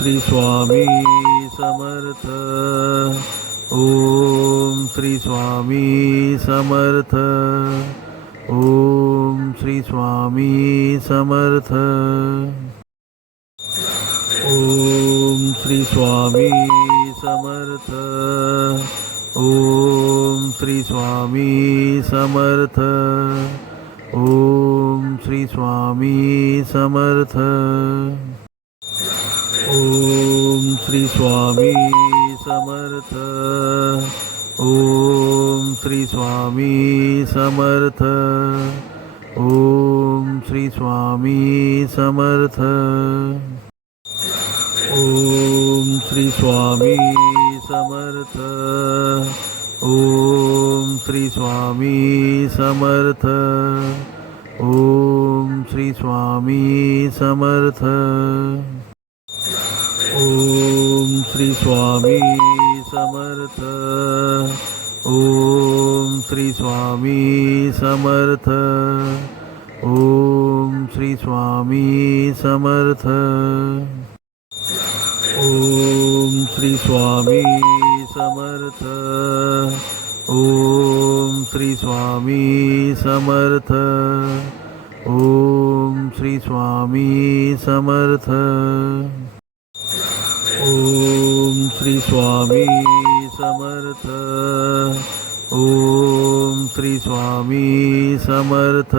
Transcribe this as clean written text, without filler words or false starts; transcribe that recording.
Shri Swami Samarth. Om Shri Swami Samarth. Om Shri Swami Samarth. Om Shri Swami Samarth. Om Shri Swami Samarth. Om Shri Swami Samarth. Om Shri Swami Samarth. Om Shri Swami Samarth. Om Shri Swami Samarth. Om Shri Swami Samarth. Om Shri Swami Samarth. Om Shri Swami Samarth. Om Shri Swami Samarth. Om Shri Swami Samarth. Om Shri Swami Samarth. Om Shri Swami Samarth. Om Shri Swami Samarth. Om Shri Swami Samarth. Om Shri Swami Samarth. Om Shri Swami Samarth.